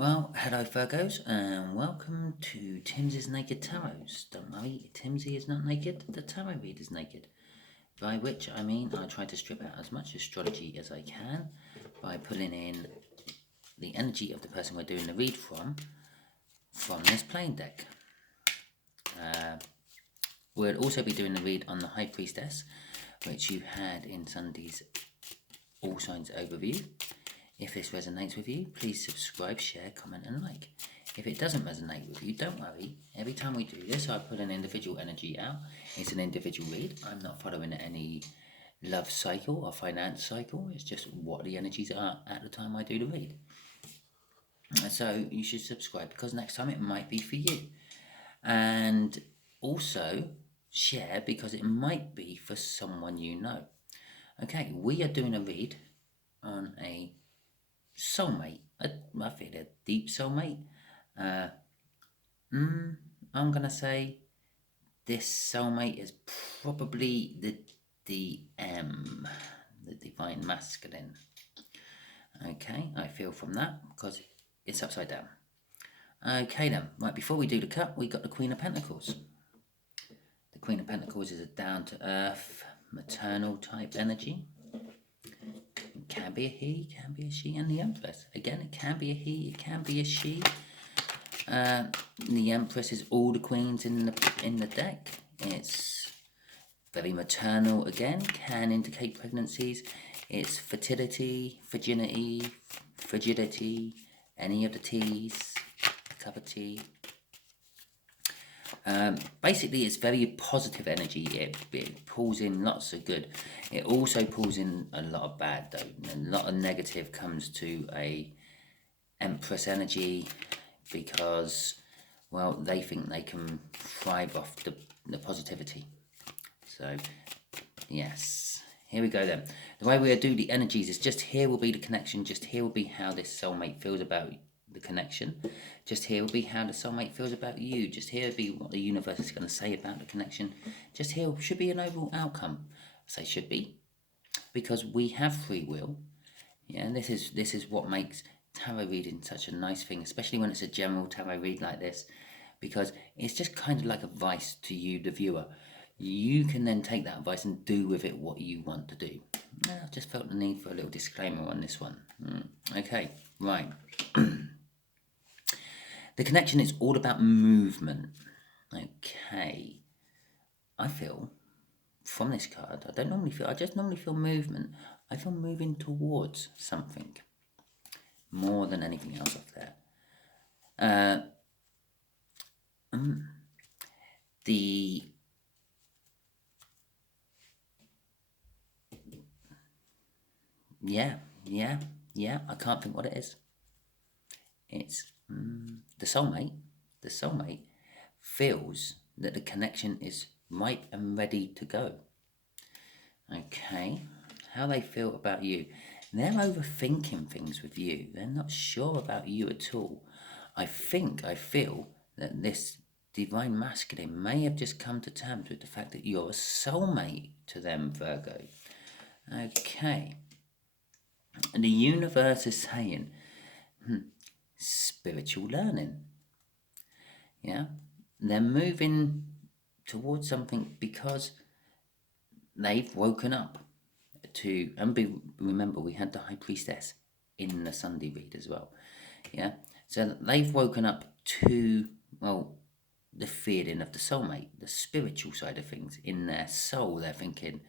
Well, hello Virgos, and welcome to Timsy's Naked Tarot. Don't worry, Timsy is not naked, the tarot read is naked. By which I mean I try to strip out as much astrology as I can by pulling in the energy of the person we're doing the read from this plain deck. We'll also be doing the read on the High Priestess, which you had in Sunday's All Signs Overview. If this resonates with you, please subscribe, share, comment and like. If it doesn't resonate with you, don't worry. Every time we do this, I put an individual energy out. It's an individual read. I'm not following any love cycle or finance cycle. It's just what the energies are at the time I do the read. So you should subscribe because next time it might be for you. And also share because it might be for someone you know. Okay, we are doing a read on a soulmate. I feel a deep soulmate. I'm gonna say this soulmate is probably the DM, the divine masculine. Okay, I feel from that because it's upside down. Okay then, right, before we do the cut, we got the Queen of Pentacles. The Queen of Pentacles is a down-to-earth, maternal type energy. It can be a he, can be a she, and the Empress. Again, it can be a he, it can be a she. The Empress is all the queens in the deck. It's very maternal again, can indicate pregnancies. It's fertility, virginity, frigidity, any of the teas, a cup of tea. Basically, it's very positive energy. It pulls in lots of good. It also pulls in a lot of bad, though. A lot of negative comes to a Empress energy because, well, they think they can thrive off the positivity. So, yes. Here we go then. The way we'll do the energies is just here will be the connection. Just here will be how this soulmate feels about the connection. Just here will be how the soulmate feels about you. Just here will be what the universe is going to say about the connection. Just here should be an overall outcome. I say should be because we have free will. Yeah, and this is what makes tarot reading such a nice thing, especially when it's a general tarot read like this, because it's just kind of like advice to you, the viewer. You can then take that advice and do with it what you want to do. I just felt the need for a little disclaimer on this one. Okay, right. The connection is all about movement. Okay. I feel from this card, I just normally feel movement. I feel moving towards something more than anything else up there. Yeah, I can't think what it is. It's the soulmate. The soulmate feels that the connection is ripe and ready to go. Okay, how they feel about you. They're overthinking things with you. They're not sure about you at all. I feel that this divine masculine may have just come to terms with the fact that you're a soulmate to them, Virgo. Okay. And the universe is saying, spiritual learning. Yeah. They're moving towards something because they've woken up to, and remember we had the High Priestess in the Sunday read as well. Yeah. So they've woken up to, well, the feeling of the soulmate, the spiritual side of things. In their soul, they're thinking,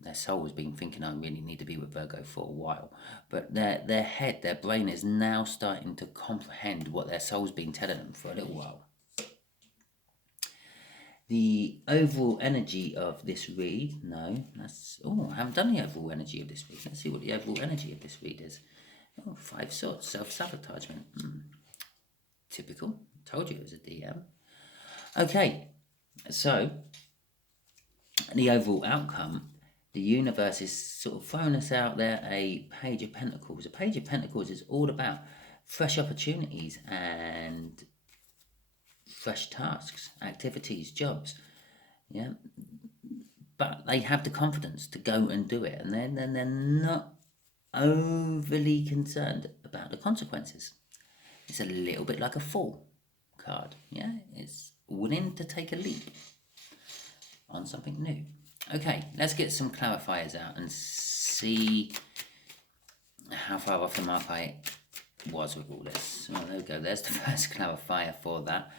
their soul has been thinking I really need to be with Virgo for a while. But their head, their brain is now starting to comprehend what their soul's been telling them for a little while. The overall energy of this read, I haven't done the overall energy of this read. Let's see what the overall energy of this read is. 5 Swords, self-sabotagement. Typical. Told you it was a DM. Okay, so the overall outcome, the universe is sort of throwing us out there a Page of Pentacles. A Page of Pentacles is all about fresh opportunities and fresh tasks, activities, jobs. Yeah, but they have the confidence to go and do it, and then they're not overly concerned about the consequences. It's a little bit like a Fool card. Yeah, it's willing to take a leap on something new. Okay, let's get some clarifiers out and see how far off the mark I was with all this. Oh, there we go. There's the first clarifier for that.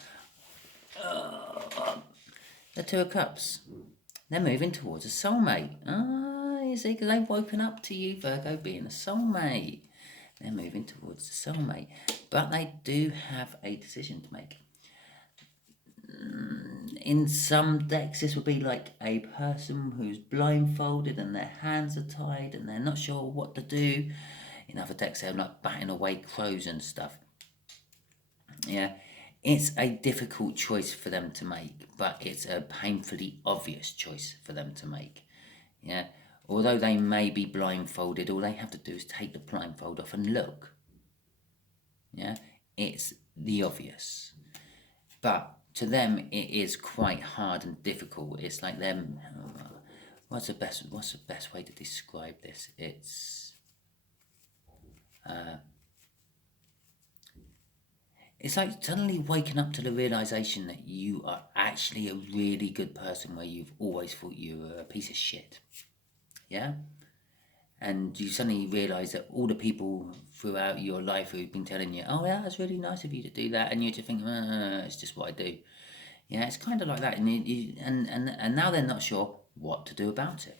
The Two of Cups. They're moving towards a soulmate. You see, because they've woken up to you, Virgo, being a soulmate. They're moving towards a soulmate. But they do have a decision to make. In some decks, this would be like a person who's blindfolded and their hands are tied and they're not sure what to do. In other decks, they're like batting away crows and stuff. Yeah, it's a difficult choice for them to make, but it's a painfully obvious choice for them to make. Yeah, although they may be blindfolded, all they have to do is take the blindfold off and look. Yeah, it's the obvious. But to them, it is quite hard and difficult. It's like them. What's the best way to describe this? It's like suddenly waking up to the realization that you are actually a really good person where you've always thought you were a piece of shit. Yeah? And you suddenly realize that all the people throughout your life who've been telling you, oh yeah, it's really nice of you to do that, and you just think, it's just what I do. Yeah, it's kind of like that, and now they're not sure what to do about it.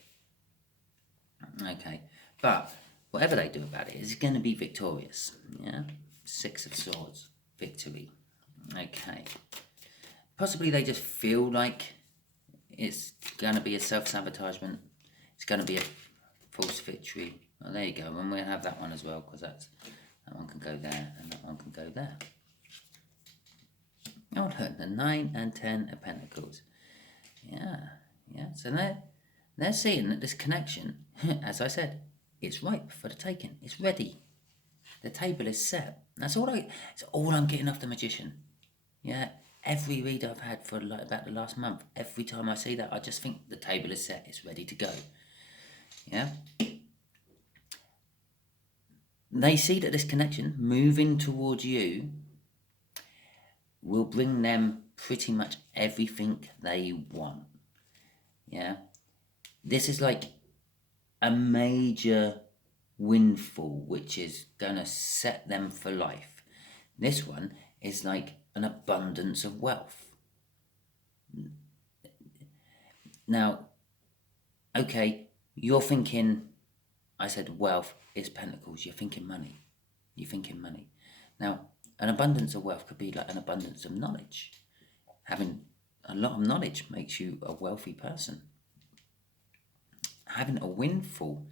Okay, but whatever they do about it is going to be victorious. Yeah, Six of Swords, victory. Okay, possibly they just feel like it's going to be a self-sabotagement. It's going to be a false victory. Well, there you go, and we'll have that one as well, because that one can go there and that one can go there. Oh look, the 9 and 10 of Pentacles. Yeah. So they're seeing that this connection, as I said, it's ripe for the taking. It's ready. The table is set. It's all I'm getting off the Magician. Yeah. Every read I've had for like about the last month, every time I see that, I just think the table is set. It's ready to go. Yeah. They see that this connection moving towards you will bring them pretty much everything they want. Yeah. This is like a major windfall which is going to set them for life. This one is like an abundance of wealth. Now, okay, you're thinking, I said wealth is Pentacles, you're thinking money. Now, an abundance of wealth could be like an abundance of knowledge. Having a lot of knowledge makes you a wealthy person. Having a windfall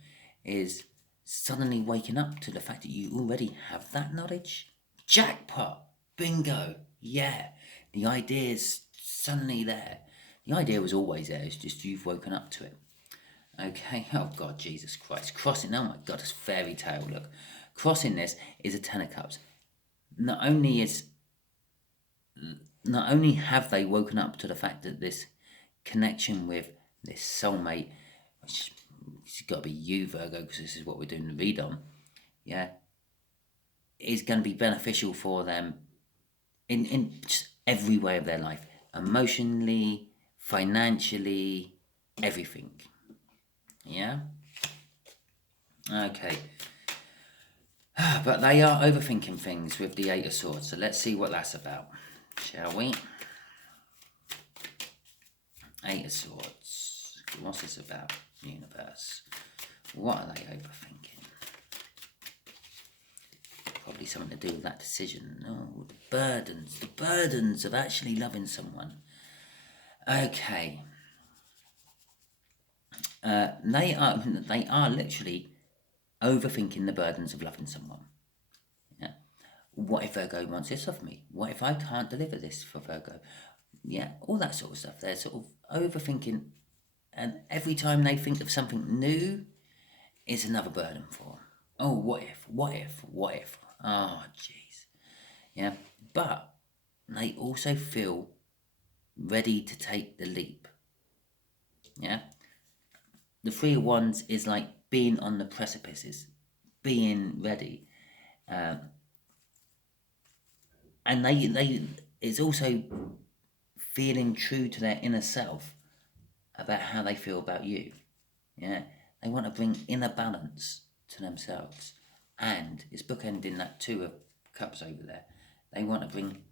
is suddenly waking up to the fact that you already have that knowledge. Jackpot! Bingo! Yeah! The idea is suddenly there. The idea was always there, it's just you've woken up to it. Okay, oh God, Jesus Christ. Crossing, oh my God, it's fairy tale, look. Crossing this is a 10 of Cups. Not only have they woken up to the fact that this connection with this soulmate, which it's got to be you, Virgo, because this is what we're doing the read on, yeah, is going to be beneficial for them in just every way of their life. Emotionally, financially, everything. Yeah? Okay. But they are overthinking things with the 8 of Swords, so let's see what that's about, shall we? 8 of Swords. What's this about, universe? What are they overthinking? Probably something to do with that decision. Oh, the burdens of actually loving someone. Okay. They are literally overthinking the burdens of loving someone. Yeah. What if Virgo wants this of me? What if I can't deliver this for Virgo? Yeah, all that sort of stuff. They're sort of overthinking, and every time they think of something new, it's another burden for them. Oh, what if? Oh, jeez. Yeah, but they also feel ready to take the leap. Yeah. The 3 of Wands is like being on the precipices, being ready. And it's also feeling true to their inner self about how they feel about you. Yeah, they want to bring inner balance to themselves, and it's bookending that Two of Cups over there. They want to bring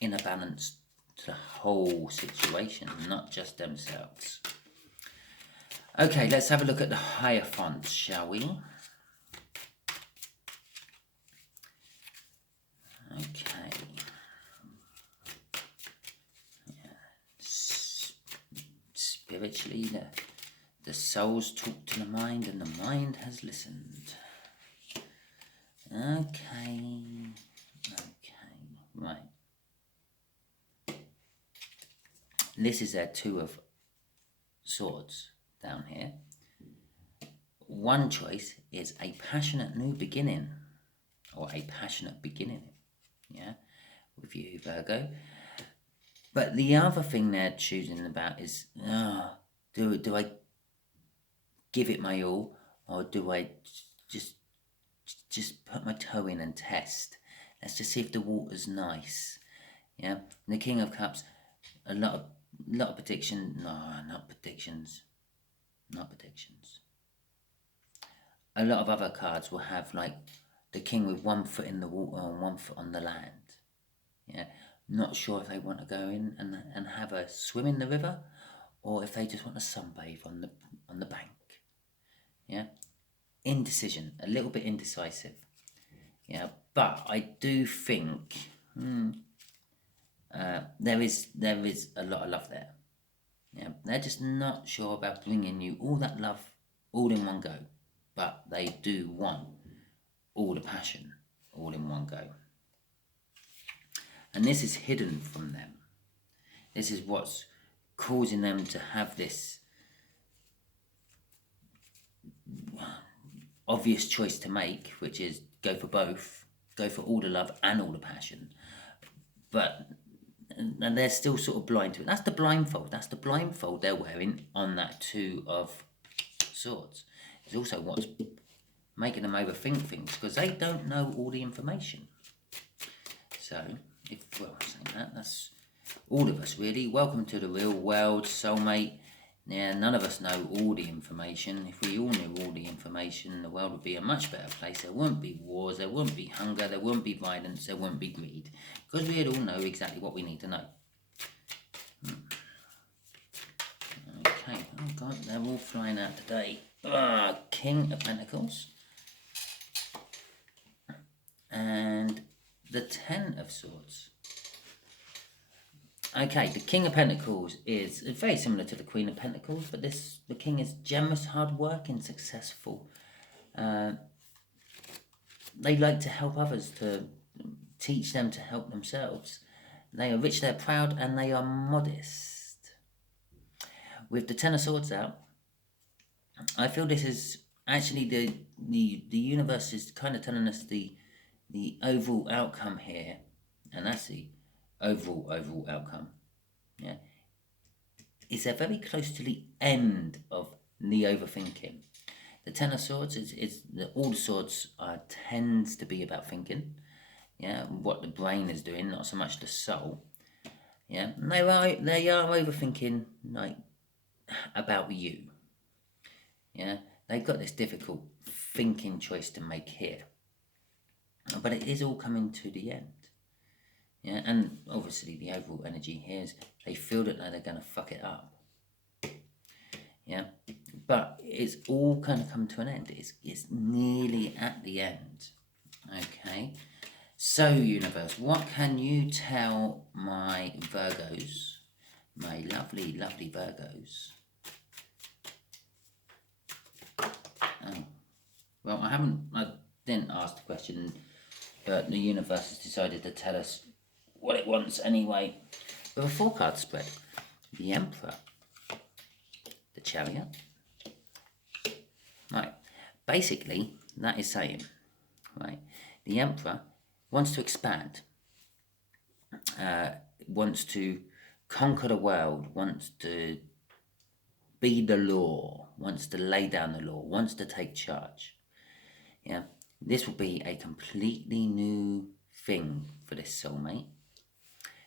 inner balance to the whole situation, not just themselves. Okay, let's have a look at the Hierophant, shall we? Okay. Spiritually, the souls talk to the mind and the mind has listened. Okay, right. This is their Two of Swords down here. One choice is a passionate new beginning, or a passionate beginning, yeah, with you, Virgo. But the other thing they're choosing about is, do I give it my all, or do I just put my toe in and test? Let's just see if the water's nice. Yeah, and the King of Cups, a lot of prediction. No, not predictions. Not predictions. A lot of other cards will have like the king with 1 foot in the water and 1 foot on the land. Yeah, not sure if they want to go in and have a swim in the river, or if they just want to sunbathe on the bank. Yeah, indecision, a little bit indecisive. Yeah, but I do think there is a lot of love there. Yeah, they're just not sure about bringing you all that love all in one go, but they do want all the passion all in one go. And this is hidden from them. This is what's causing them to have this obvious choice to make, which is go for both, go for all the love and all the passion. But and they're still sort of blind to it. That's the blindfold. That's the blindfold they're wearing on that Two of Swords. It's also what's making them overthink things, because they don't know all the information. So, saying that's all of us really. Welcome to the real world, soulmate. Yeah, none of us know all the information. If we all knew all the information, the world would be a much better place. There wouldn't be wars, there wouldn't be hunger, there wouldn't be violence, there wouldn't be greed. Because we'd all know exactly what we need to know. Okay, oh God, they're all flying out today. King of Pentacles. And the Ten of Swords. Okay, the King of Pentacles is very similar to the Queen of Pentacles, but the King is generous, hard-working, successful. They like to help others, to teach them to help themselves. They are rich, they're proud, and they are modest. With the Ten of Swords out, I feel this is actually the universe is kind of telling us the overall outcome here, and that's the overall outcome. Yeah, is they're very close to the end of the overthinking. The Ten of Swords all the swords tends to be about thinking. Yeah, what the brain is doing, not so much the soul. Yeah, and they are overthinking, like, about you. Yeah, they've got this difficult thinking choice to make here, but it is all coming to the end. Yeah, and obviously the overall energy here is they feel that they're going to fuck it up. Yeah, but it's all kind of come to an end. It's nearly at the end. Okay, so universe, what can you tell my Virgos, my lovely Virgos? Oh, well, I didn't ask the question, but the universe has decided to tell us what it wants anyway. With a 4-card spread, the Emperor, the Chariot. Right, basically, that is saying, right, the Emperor wants to expand, wants to conquer the world, wants to be the law, wants to lay down the law, wants to take charge. Yeah, This will be a completely new thing for this soulmate,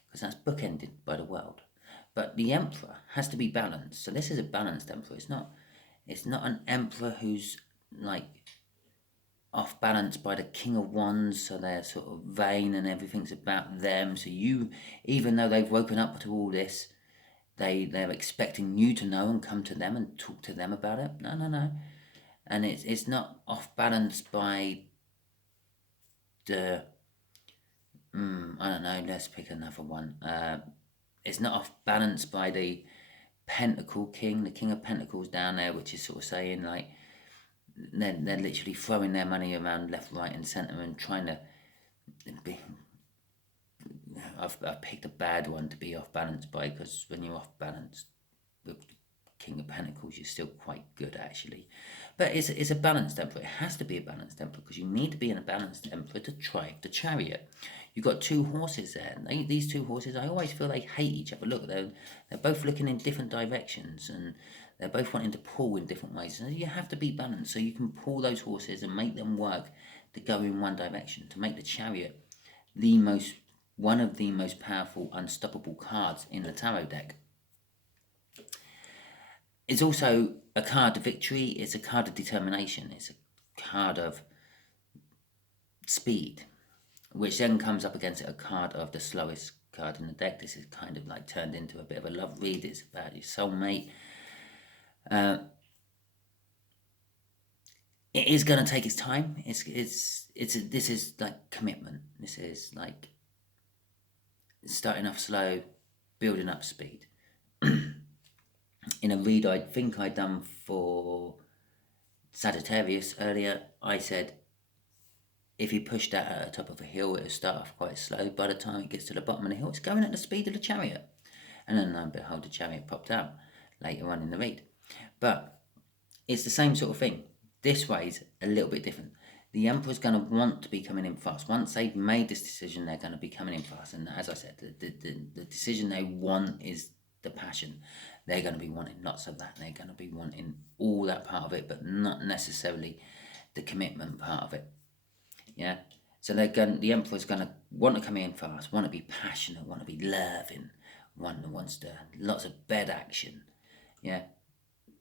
because that's bookended by the world. But the Emperor has to be balanced. So this is a balanced Emperor. It's not an Emperor who's like off balance by the King of Wands, so they're sort of vain and everything's about them. So you, even though they've woken up to all this, they're expecting you to know and come to them and talk to them about it. No. And it's not off balance by the I don't know, let's pick another one. It's not off balance by the Pentacle King, the King of Pentacles down there, which is sort of saying like they're literally throwing their money around left, right, and centre and trying to be. I've picked a bad one to be off balance by, because when you're off balance with King of Pentacles, you're still quite good actually. But it's a balanced Emperor. It has to be a balanced Emperor, because you need to be in a balanced Emperor to drive the Chariot. You've got two horses there. These two horses, I always feel they hate each other. Look, they're both looking in different directions, and they're both wanting to pull in different ways. So you have to be balanced so you can pull those horses and make them work to go in one direction, to make the Chariot one of the most powerful, unstoppable cards in the tarot deck. It's also a card of victory. It's a card of determination. It's a card of speed, which then comes up against a card of the slowest card in the deck. This is kind of like turned into a bit of a love read. It's about your soulmate. It is going to take its time. This is like commitment. This is like starting off slow, building up speed. In a read I think I done for Sagittarius earlier, I said if you push that at the top of a hill, it'll start off quite slow. By the time it gets to the bottom of the hill, it's going at the speed of the Chariot. And then lo and behold, the Chariot popped out later on in the read. But it's the same sort of thing. This way's a little bit different. The Emperor's going to want to be coming in fast. Once they've made this decision, they're going to be coming in fast. And as I said, the decision they want is the passion. They're going to be wanting lots of that. They're going to be wanting all that part of it, but not necessarily the commitment part of it. Yeah. So the Emperor's going to want to come in fast, want to be passionate, want to be loving, wants to lots of bed action. Yeah.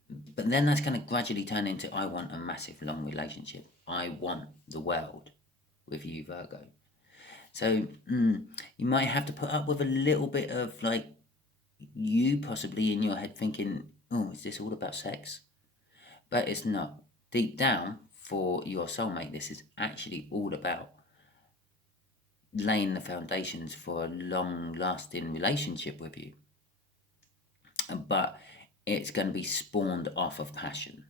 But then that's going to gradually turn into, I want a massive long relationship. I want the world with you, Virgo. So you might have to put up with a little bit of like you possibly in your head thinking, oh, is this all about sex? But it's not. Deep down, for your soulmate, this is actually all about laying the foundations for a long-lasting relationship with you. But it's going to be spawned off of passion.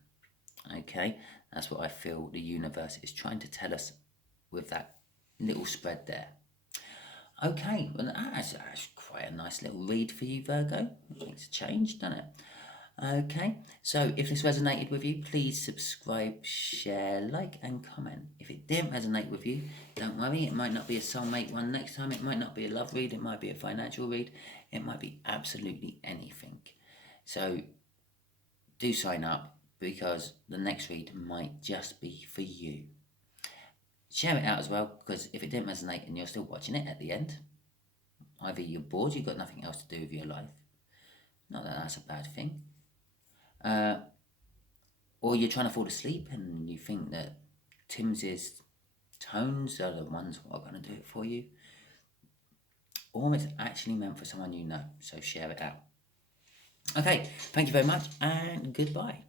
Okay? That's what I feel the universe is trying to tell us with that little spread there. Okay, well that's quite a nice little read for you, Virgo. It makes a change, doesn't it? Okay, so if this resonated with you, please subscribe, share, like, and comment. If it didn't resonate with you, don't worry. It might not be a soulmate one next time. It might not be a love read. It might be a financial read. It might be absolutely anything. So do sign up, because the next read might just be for you. Share it out as well, because if it didn't resonate and you're still watching it at the end, either you're bored, you've got nothing else to do with your life. Not that that's a bad thing. Or you're trying to fall asleep and you think that Timsy's tones are the ones that are going to do it for you. Or it's actually meant for someone you know, so share it out. Okay, thank you very much and goodbye.